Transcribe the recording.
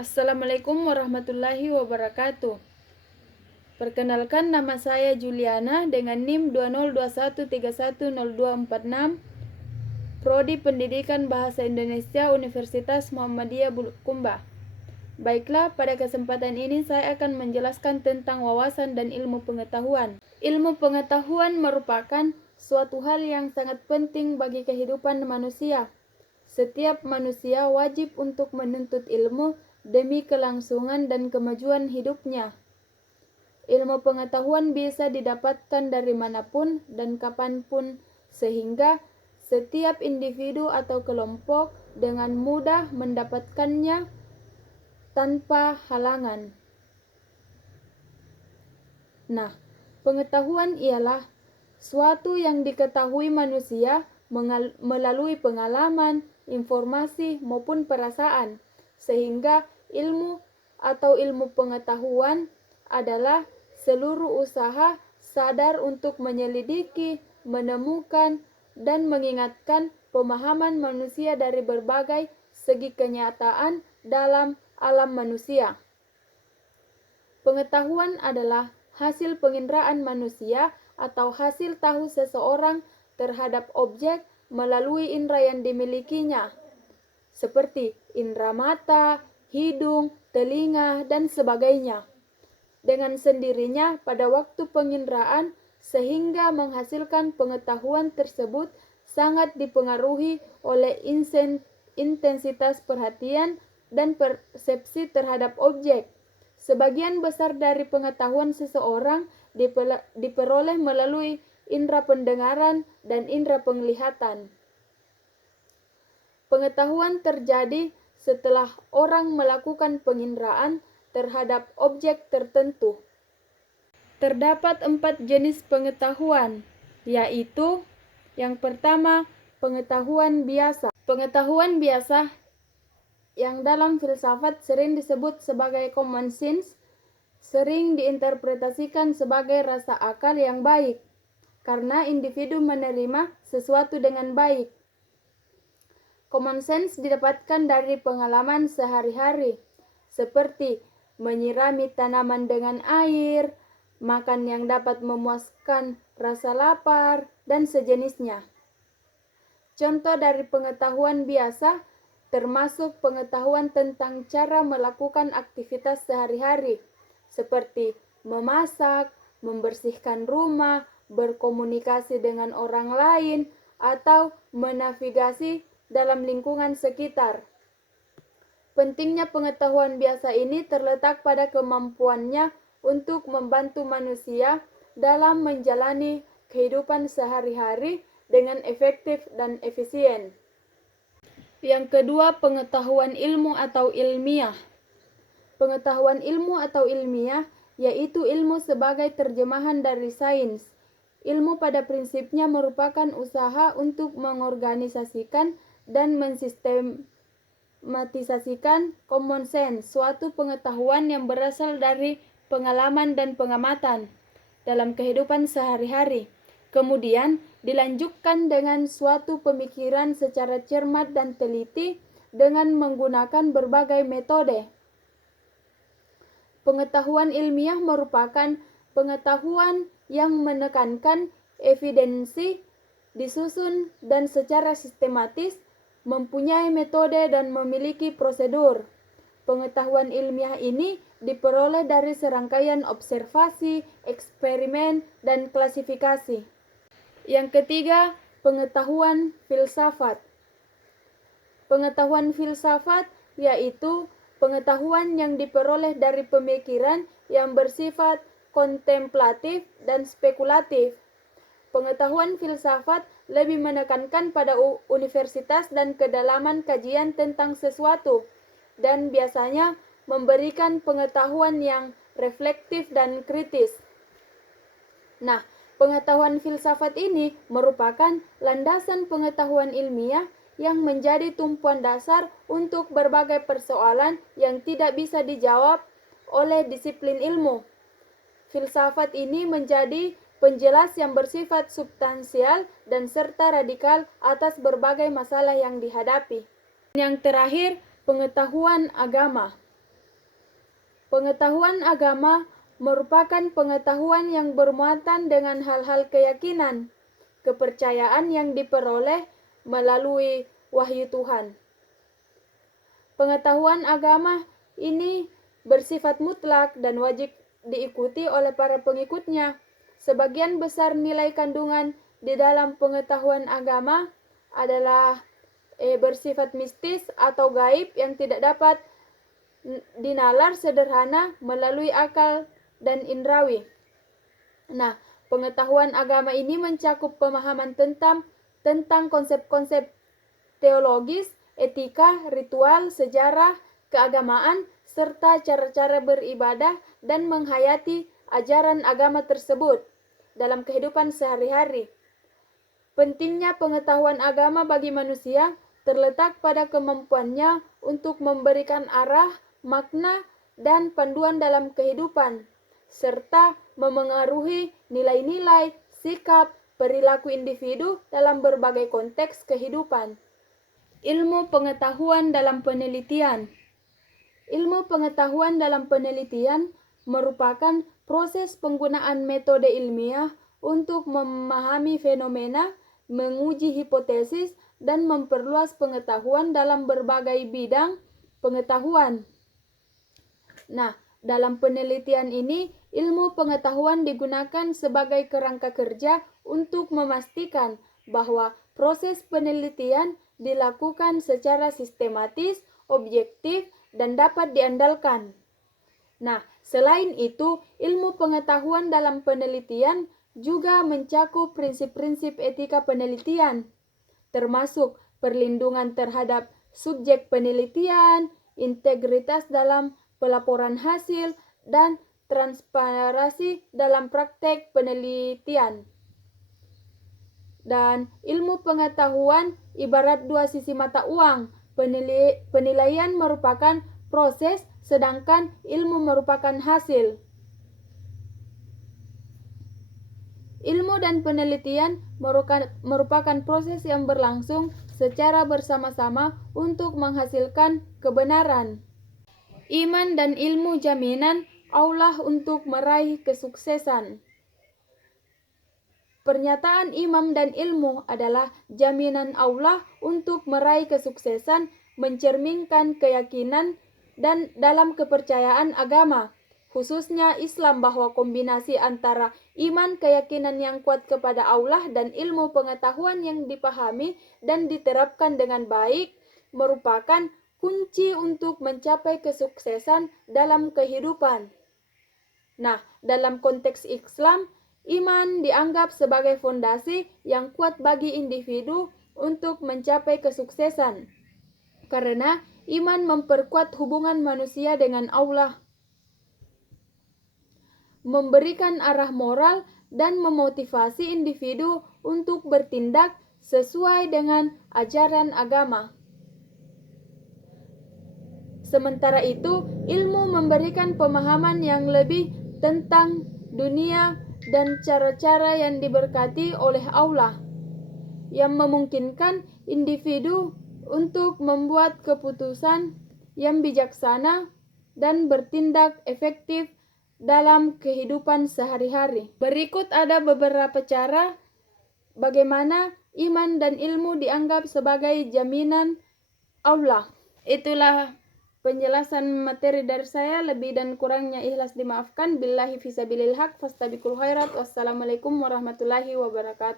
Assalamualaikum warahmatullahi wabarakatuh. Perkenalkan, nama saya Juliana dengan NIM 2021310246, Prodi Pendidikan Bahasa Indonesia Universitas Muhammadiyah Bulukumba. Baiklah, pada kesempatan ini saya akan menjelaskan tentang wawasan dan ilmu pengetahuan. Ilmu pengetahuan merupakan suatu hal yang sangat penting bagi kehidupan manusia. Setiap manusia wajib untuk menuntut ilmu demi kelangsungan dan kemajuan hidupnya. Ilmu pengetahuan bisa didapatkan dari manapun dan kapanpun, sehingga setiap individu atau kelompok dengan mudah mendapatkannya tanpa halangan. Nah, pengetahuan ialah suatu yang diketahui manusia melalui pengalaman, informasi, maupun perasaan, sehingga ilmu atau ilmu pengetahuan adalah seluruh usaha sadar untuk menyelidiki, menemukan, dan mengingatkan pemahaman manusia dari berbagai segi kenyataan dalam alam manusia. Pengetahuan adalah hasil penginderaan manusia atau hasil tahu seseorang terhadap objek melalui indera yang dimilikinya, seperti indera mata, hidung, telinga, dan sebagainya, dengan sendirinya pada waktu penginderaan, sehingga menghasilkan pengetahuan tersebut sangat dipengaruhi oleh intensitas perhatian dan persepsi terhadap objek. Sebagian besar dari pengetahuan seseorang diperoleh melalui indera pendengaran dan indera penglihatan. Pengetahuan terjadi setelah orang melakukan penginderaan terhadap objek tertentu. Terdapat 4 jenis pengetahuan, yaitu yang pertama, pengetahuan biasa. Pengetahuan biasa yang dalam filsafat sering disebut sebagai common sense, sering diinterpretasikan sebagai rasa akal yang baik, karena individu menerima sesuatu dengan baik. Common sense didapatkan dari pengalaman sehari-hari, seperti menyirami tanaman dengan air, makan yang dapat memuaskan rasa lapar, dan sejenisnya. Contoh dari pengetahuan biasa termasuk pengetahuan tentang cara melakukan aktivitas sehari-hari, seperti memasak, membersihkan rumah, berkomunikasi dengan orang lain, atau menavigasi dalam lingkungan sekitar. Pentingnya pengetahuan biasa ini terletak pada kemampuannya untuk membantu manusia dalam menjalani kehidupan sehari-hari dengan efektif dan efisien. Yang kedua, pengetahuan ilmu atau ilmiah. Pengetahuan ilmu atau ilmiah yaitu ilmu sebagai terjemahan dari sains. Ilmu pada prinsipnya merupakan usaha untuk mengorganisasikan dan mensistematisasikan common sense, suatu pengetahuan yang berasal dari pengalaman dan pengamatan dalam kehidupan sehari-hari. Kemudian dilanjutkan dengan suatu pemikiran secara cermat dan teliti dengan menggunakan berbagai metode. Pengetahuan ilmiah merupakan pengetahuan yang menekankan evidensi, disusun dan secara sistematis, mempunyai metode dan memiliki prosedur. Pengetahuan ilmiah ini diperoleh dari serangkaian observasi, eksperimen, dan klasifikasi. Yang ketiga, pengetahuan filsafat. Pengetahuan filsafat yaitu pengetahuan yang diperoleh dari pemikiran yang bersifat kontemplatif dan spekulatif. Pengetahuan filsafat lebih menekankan pada universitas dan kedalaman kajian tentang sesuatu, dan biasanya memberikan pengetahuan yang reflektif dan kritis. Nah, pengetahuan filsafat ini merupakan landasan pengetahuan ilmiah yang menjadi tumpuan dasar untuk berbagai persoalan yang tidak bisa dijawab oleh disiplin ilmu. Filsafat ini menjadi penjelas yang bersifat substansial dan serta radikal atas berbagai masalah yang dihadapi. Yang terakhir, pengetahuan agama. Pengetahuan agama merupakan pengetahuan yang bermuatan dengan hal-hal keyakinan, kepercayaan yang diperoleh melalui wahyu Tuhan. Pengetahuan agama ini bersifat mutlak dan wajib diikuti oleh para pengikutnya. Sebagian besar nilai kandungan di dalam pengetahuan agama adalah bersifat mistis atau gaib yang tidak dapat dinalar sederhana melalui akal dan indrawi. Nah, pengetahuan agama ini mencakup pemahaman tentang konsep-konsep teologis, etika, ritual, sejarah, keagamaan, serta cara-cara beribadah dan menghayati ajaran agama tersebut dalam kehidupan sehari-hari. Pentingnya pengetahuan agama bagi manusia terletak pada kemampuannya untuk memberikan arah, makna, dan panduan dalam kehidupan, serta memengaruhi nilai-nilai, sikap, perilaku individu dalam berbagai konteks kehidupan. Ilmu pengetahuan dalam penelitian. Ilmu pengetahuan dalam penelitian merupakan proses penggunaan metode ilmiah untuk memahami fenomena, menguji hipotesis, dan memperluas pengetahuan dalam berbagai bidang pengetahuan. Nah, dalam penelitian ini, ilmu pengetahuan digunakan sebagai kerangka kerja untuk memastikan bahwa proses penelitian dilakukan secara sistematis, objektif, dan dapat diandalkan. Nah, selain itu, ilmu pengetahuan dalam penelitian juga mencakup prinsip-prinsip etika penelitian, termasuk perlindungan terhadap subjek penelitian, integritas dalam pelaporan hasil, dan transparansi dalam praktek penelitian. Dan ilmu pengetahuan ibarat dua sisi mata uang. Penilaian merupakan proses, sedangkan ilmu merupakan hasil. Ilmu dan penelitian merupakan proses yang berlangsung secara bersama-sama untuk menghasilkan kebenaran. Iman dan ilmu jaminan Allah untuk meraih kesuksesan. Pernyataan iman dan ilmu adalah jaminan Allah untuk meraih kesuksesan, mencerminkan keyakinan dan dalam kepercayaan agama, khususnya Islam, bahwa kombinasi antara iman keyakinan yang kuat kepada Allah dan ilmu pengetahuan yang dipahami dan diterapkan dengan baik merupakan kunci untuk mencapai kesuksesan dalam kehidupan. Nah, dalam konteks Islam, iman dianggap sebagai fondasi yang kuat bagi individu untuk mencapai kesuksesan, karena iman memperkuat hubungan manusia dengan Allah, memberikan arah moral, dan memotivasi individu untuk bertindak sesuai dengan ajaran agama. Sementara itu, ilmu memberikan pemahaman yang lebih tentang dunia dan cara-cara yang diberkati oleh Allah, yang memungkinkan individu untuk membuat keputusan yang bijaksana dan bertindak efektif dalam kehidupan sehari-hari. Berikut ada beberapa cara bagaimana iman dan ilmu dianggap sebagai jaminan Allah. Itulah penjelasan materi dari saya. Lebih dan kurangnya ikhlas dimaafkan. Billahi fisabilil haq, fastabiqul khairat. Wassalamualaikum warahmatullahi wabarakatuh.